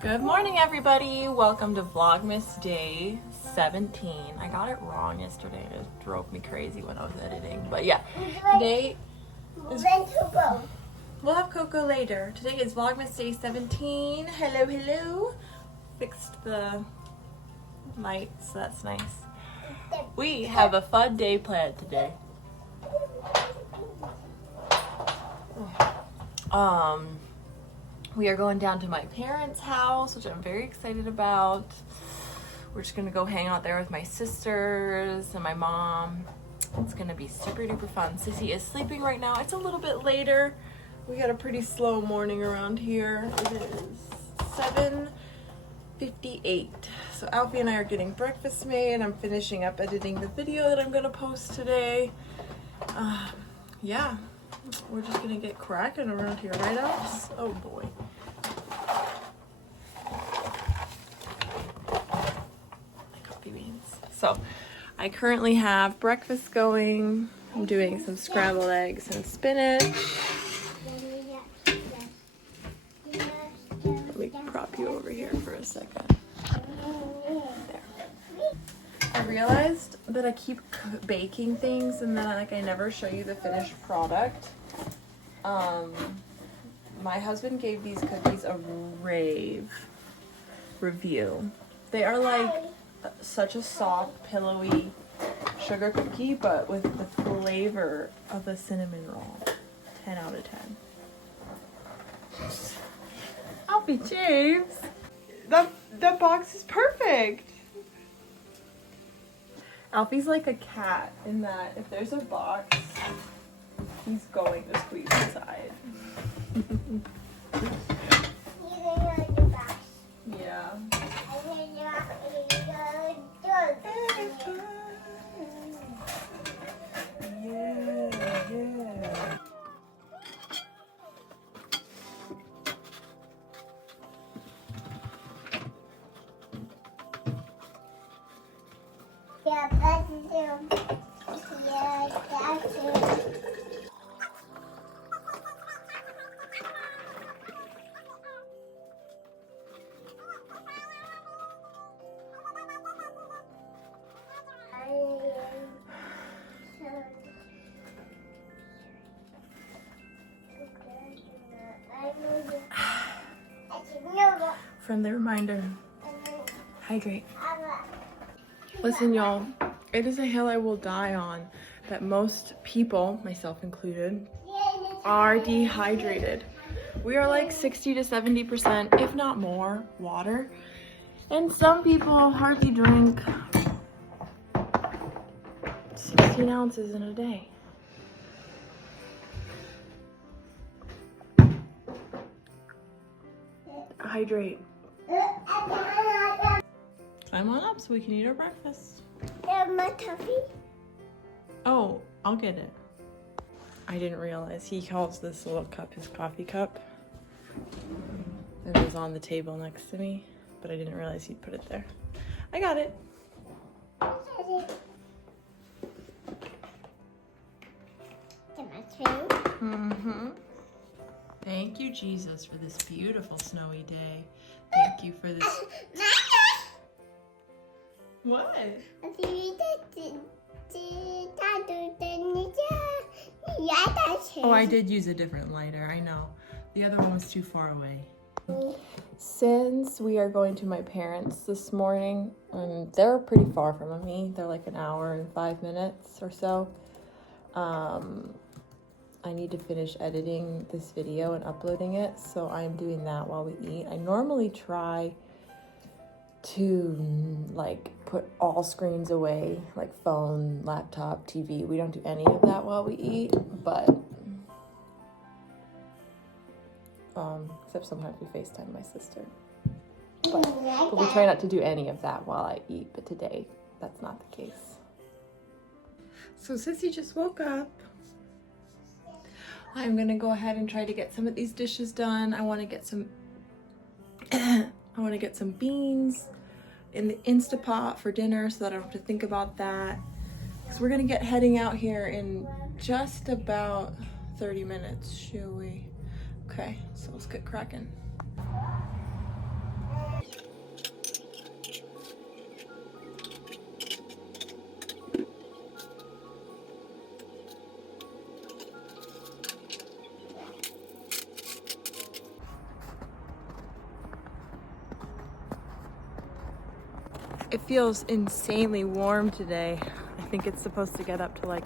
Good morning, everybody. Welcome to Vlogmas day 17. I got it wrong yesterday. It drove me crazy when I was editing. But yeah, today is... We'll have Coco later. Today is Vlogmas day 17. Hello, hello. Fixed the lights. That's nice. We have a fun day planned today. We are going down to my parents' house, which I'm very excited about. We're just gonna go hang out there with my sisters and my mom. It's gonna be super duper fun. Sissy is sleeping right now. It's a little bit later. We got a pretty slow morning around here. It is 7:58. So Alfie and I are getting breakfast made. I'm finishing up editing the video that I'm gonna post today. Yeah. We're just gonna get cracking around here, right, Alex? Oh boy. My coffee beans. So, I currently have breakfast going. I'm doing some scrambled eggs and spinach. Let me prop you over here for a second. There. I realized that I keep baking things and then I never show you the finished product. My husband gave these cookies a rave review. They are like such a soft, pillowy sugar cookie, but with the flavor of a cinnamon roll. 10 out of 10. Alfie James! That box is perfect! Alfie's like a cat in that if there's a box, he's going to squeeze inside. Yeah. Friendly reminder, hydrate. Listen, y'all, it is a hill I will die on that most people, myself included, are dehydrated. We are like 60 to 70%, if not more, water. And some people hardly drink 16 ounces in a day. Hydrate. Climb on up so we can eat our breakfast. My coffee? Oh, I'll get it. I didn't realize he calls this little cup his coffee cup. It was on the table next to me, but I didn't realize he'd put it there. I got it. Mm-hmm. Thank you, Jesus, for this beautiful snowy day. Thank you for this. What? Oh, I did use a different lighter, I know. The other one was too far away. Since we are going to my parents this morning, and they're pretty far from me, they're like an hour and 5 minutes or so. I need to finish editing this video and uploading it, so I'm doing that while we eat. I normally try to like put all screens away, like phone, laptop, TV. We don't do any of that while we eat, but except sometimes we FaceTime my sister. But we try not to do any of that while I eat, but today that's not the case. So Sissy just woke up. I'm gonna go ahead and try to get some of these dishes done. I want to get some beans in the Instapot for dinner so that I don't have to think about that. So we're gonna get heading out here in just about 30 minutes, shall we? Okay, so let's get cracking. It feels insanely warm today. I think it's supposed to get up to like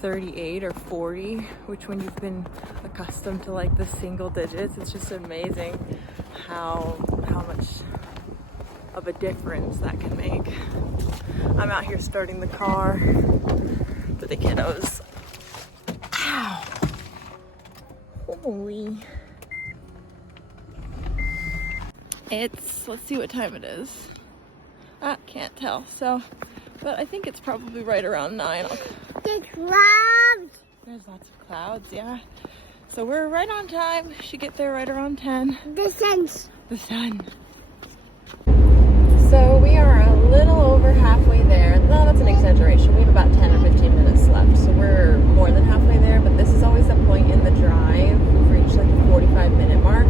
38 or 40, which when you've been accustomed to like the single digits, it's just amazing how much of a difference that can make. I'm out here starting the car for the kiddos. Ow! Holy. Let's see what time it is. Can't tell. So, but I think it's probably right around 9. The clouds. There's lots of clouds, yeah. So we're right on time. Should get there right around 10. The sun. The sun. So we are a little over halfway there. No, that's an exaggeration. We have about 10 or 15 minutes left. So we're more than halfway there, but this is always a point in the drive. We've reached like the 45-minute mark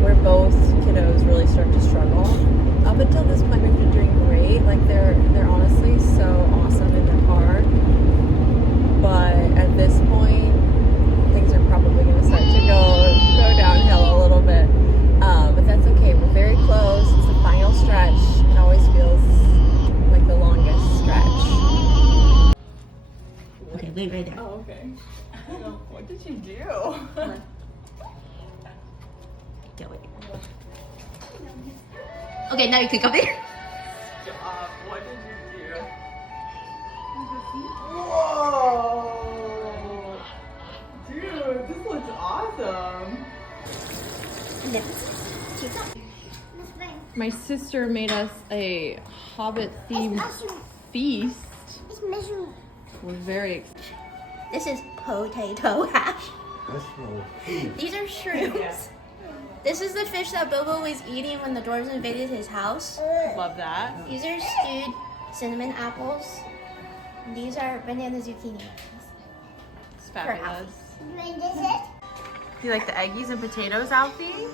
where both kiddos really start to struggle. Up until this point, we've been doing great. Like they're honestly so awesome in their car. But at this point, things are probably going to start to go downhill a little bit. But that's okay. We're very close. It's the final stretch. It always feels like the longest stretch. Okay, wait right there. Oh, okay. What did you do? Don't wait. Okay, now you can come there. What did you do? Whoa! Dude, this looks awesome. My sister made us a Hobbit themed feast. It's mushroom. We're very excited. This is potato hash. These are shrooms. This is the fish that Bilbo was eating when the dwarves invaded his house. Love that. These are stewed cinnamon apples. These are banana zucchini. It's fabulous. This You like the eggies and potatoes, Alfie?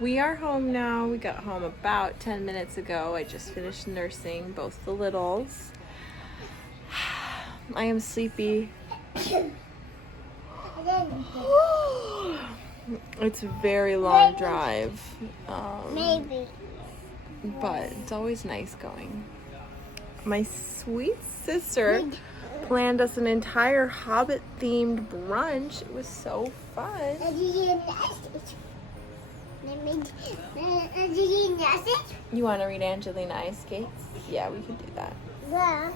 We are home now. We got home about 10 minutes ago. I just finished nursing both the littles. I am sleepy. It's a very long drive. Maybe. But it's always nice going. My sweet sister planned us an entire Hobbit themed brunch. It was so fun. You want to read Angelina Ice Skates? Yeah, we can do that. Yeah.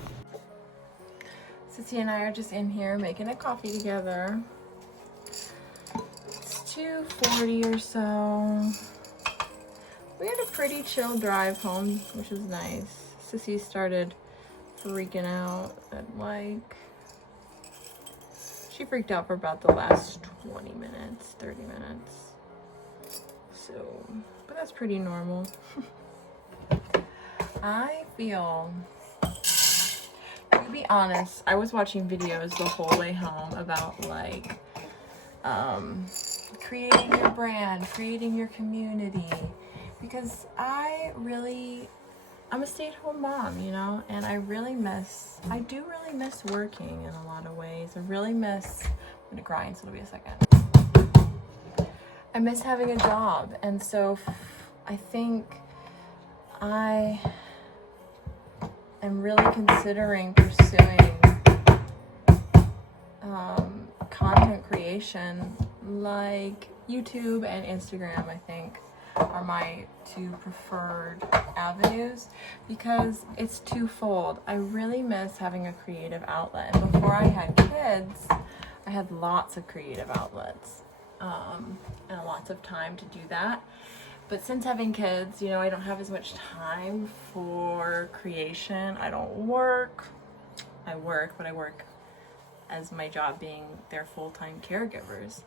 Sissy and I are just in here making a coffee together. It's 2:40 or so. We had a pretty chill drive home, which was nice. Sissy started freaking out at like, she freaked out for about the last 20 minutes, 30 minutes. So, but that's pretty normal. I feel, to be honest, I was watching videos the whole way home about like creating your brand, creating your community, because I'm a stay-at-home mom, you know, and I do really miss working in a lot of ways. I'm gonna grind, so it'll be a second. I miss having a job, and so I think I am really considering pursuing content creation, like YouTube and Instagram, I think, are my two preferred avenues, because it's twofold. I really miss having a creative outlet. Before I had kids, I had lots of creative outlets and lots of time to do that. But since having kids, you know, I don't have as much time for creation. I don't work. I work, but I work as my job being their full-time caregivers.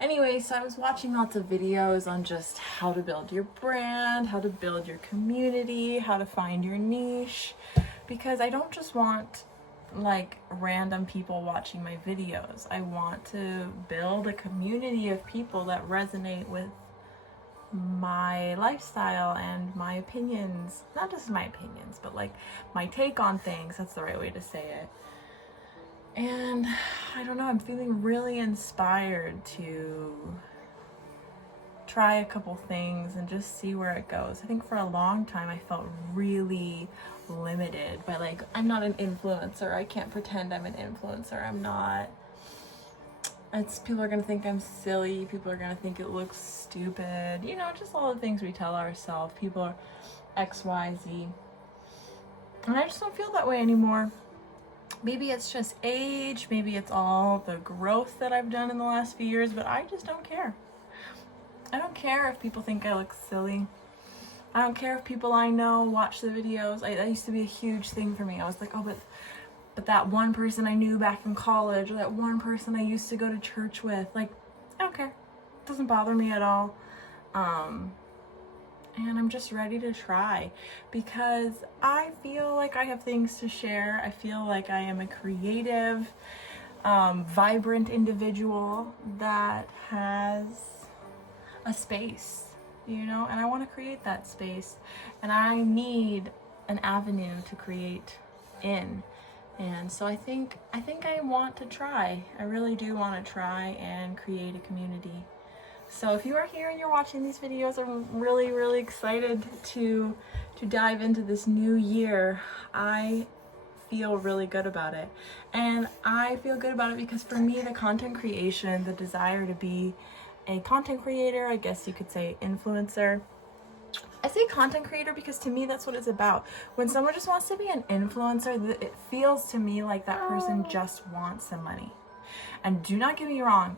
Anyway, so I was watching lots of videos on just how to build your brand, how to build your community, how to find your niche, because I don't just want like random people watching my videos. I want to build a community of people that resonate with my lifestyle and my opinions, not just my opinions, but like my take on things, that's the right way to say it. And I don't know, I'm feeling really inspired to try a couple things and just see where it goes. I think for a long time I felt really limited by like, I'm not an influencer, I can't pretend I'm an influencer, I'm not. People are gonna think I'm silly, people are gonna think it looks stupid, you know, just all the things we tell ourselves. People are X, Y, Z. And I just don't feel that way anymore. Maybe it's just age, maybe it's all the growth that I've done in the last few years, but I just don't care. I don't care if people think I look silly. I don't care if people I know watch the videos. That used to be a huge thing for me. I was like, oh, but that one person I knew back in college, or that one person I used to go to church with, like, I don't care. It doesn't bother me at all. And I'm just ready to try because I feel like I have things to share. I feel like I am a creative, vibrant individual that has a space, you know, and I want to create that space, and I need an avenue to create in. And so I think I want to try. I really do want to try and create a community. So if you are here and you're watching these videos, I'm really, really excited to dive into this new year. I feel really good about it. And I feel good about it because for me, the content creation, the desire to be a content creator, I guess you could say influencer. I say content creator because to me that's what it's about. When someone just wants to be an influencer, it feels to me like that person just wants some money. And do not get me wrong,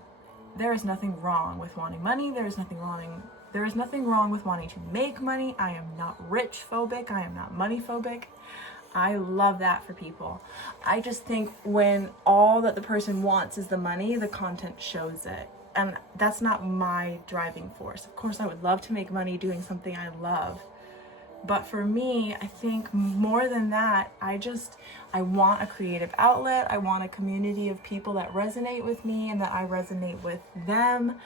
there is nothing wrong with wanting money. There is nothing wrong with wanting to make money. I am not rich phobic. I am not money phobic. I love that for people. I just think when all that the person wants is the money, the content shows it. And that's not my driving force. Of course, I would love to make money doing something I love. But for me, I think more than that, I want a creative outlet. I want a community of people that resonate with me and that I resonate with them.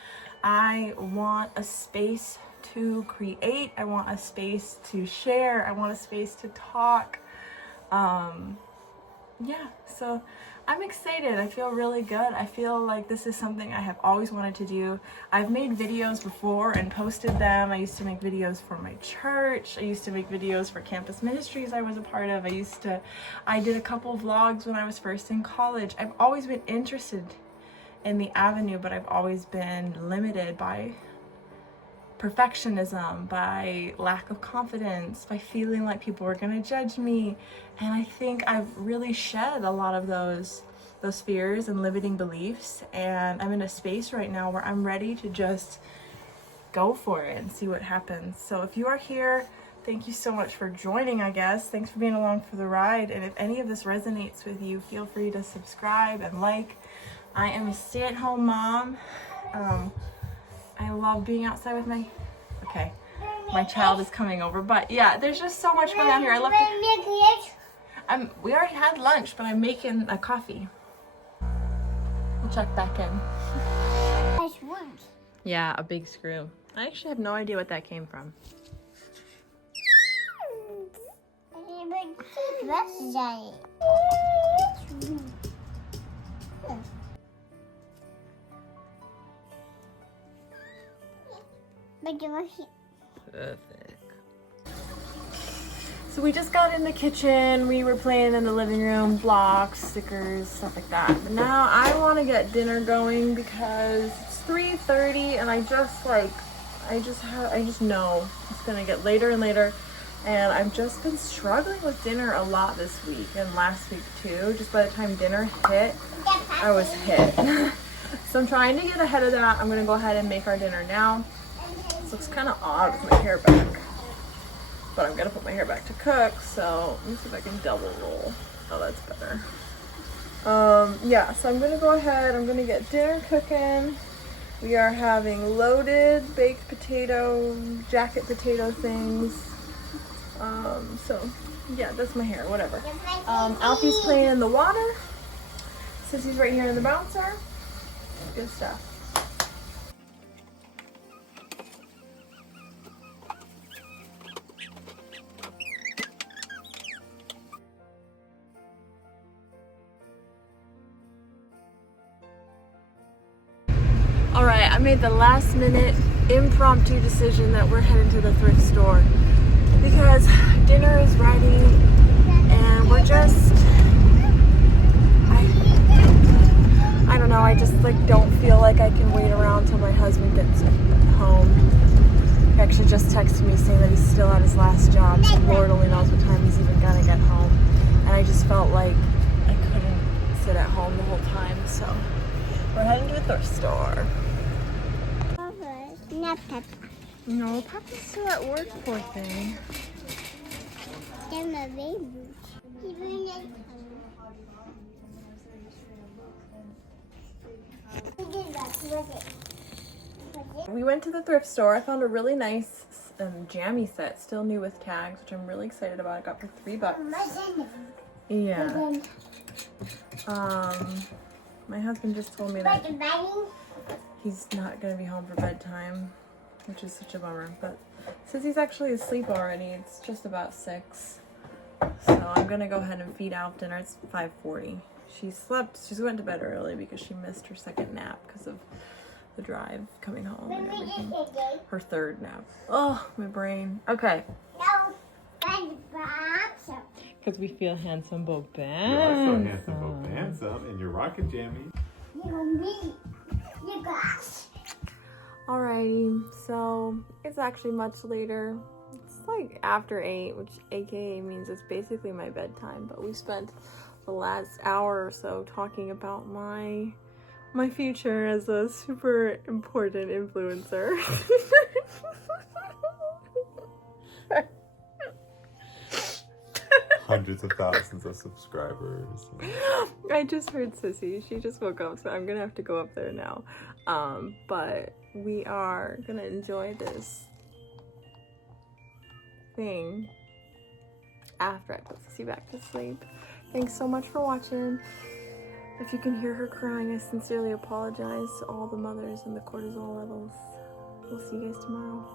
I want a space to create. I want a space to share. I want a space to talk. Yeah, so I'm excited. I feel really good. I feel like this is something I have always wanted to do. I've made videos before and posted them. I used to make videos for my church. I used to make videos for campus ministries I was a part of. I did a couple vlogs when I was first in college. I've always been interested in the avenue, but I've always been limited by perfectionism, by lack of confidence, by feeling like people were going to judge me. And I think I've really shed a lot of those fears and limiting beliefs, and I'm in a space right now where I'm ready to just go for it and see what happens. So if you are here, thank you so much for joining, I guess. Thanks for being along for the ride, and if any of this resonates with you, feel free to subscribe and like. I am a stay-at-home mom. I love being outside with my child is coming over, but yeah, there's just so much going on here. I love to. We already had lunch, but I'm making a coffee. We'll check back in. Yeah, a big screw. I actually have no idea what that came from. Perfect. So we just got in the kitchen. We were playing in the living room, blocks, stickers, stuff like that. But now I want to get dinner going because it's 3:30 and I just know it's gonna get later and later. And I've just been struggling with dinner a lot this week and last week too. Just by the time dinner hit, I was hit. So I'm trying to get ahead of that. I'm gonna go ahead and make our dinner now. This looks kind of odd with my hair back, but I'm gonna put my hair back to cook. So let me see if I can double roll. Oh, that's better. Yeah, so I'm gonna go ahead. I'm gonna get dinner cooking. We are having loaded baked potato, jacket potato things. So yeah, that's my hair, whatever. Alfie's playing in the water. Sissy's right here in the bouncer. Good stuff. made the last minute impromptu decision that we're heading to the thrift store because dinner is ready and we're just, I don't know, I just like don't feel like I can wait around till my husband gets home. He actually just texted me saying that he's still at his last job, so Lord only knows what time he's even gonna get home. And I just felt like I couldn't sit at home the whole time, so we're heading to a thrift store. Not Peppa. No, Papa's still at work, poor thing. They're my baby. We went to the thrift store. I found a really nice jammy set, still new with tags, which I'm really excited about. I got for $3. Yeah. My husband just told me that he's not gonna be home for bedtime, which is such a bummer. But since he's actually asleep already, it's just about 6. So I'm gonna go ahead and feed out dinner. It's 5:40. She went to bed early because she missed her second nap because of the drive coming home and everything. Her third nap. Oh, my brain. Okay. Because we feel handsome but You are so handsome but handsome, and you're rocking jammy. Alrighty, so it's actually much later. It's like after 8, which aka means it's basically my bedtime, but we spent the last hour or so talking about my future as a super important influencer. Hundreds of thousands of subscribers. I just heard Sissy. She just woke up, so I'm gonna have to go up there now. But we are gonna enjoy this thing after I put Sissy back to sleep. Thanks so much for watching. If you can hear her crying, I sincerely apologize to all the mothers and the cortisol levels. We'll see you guys tomorrow.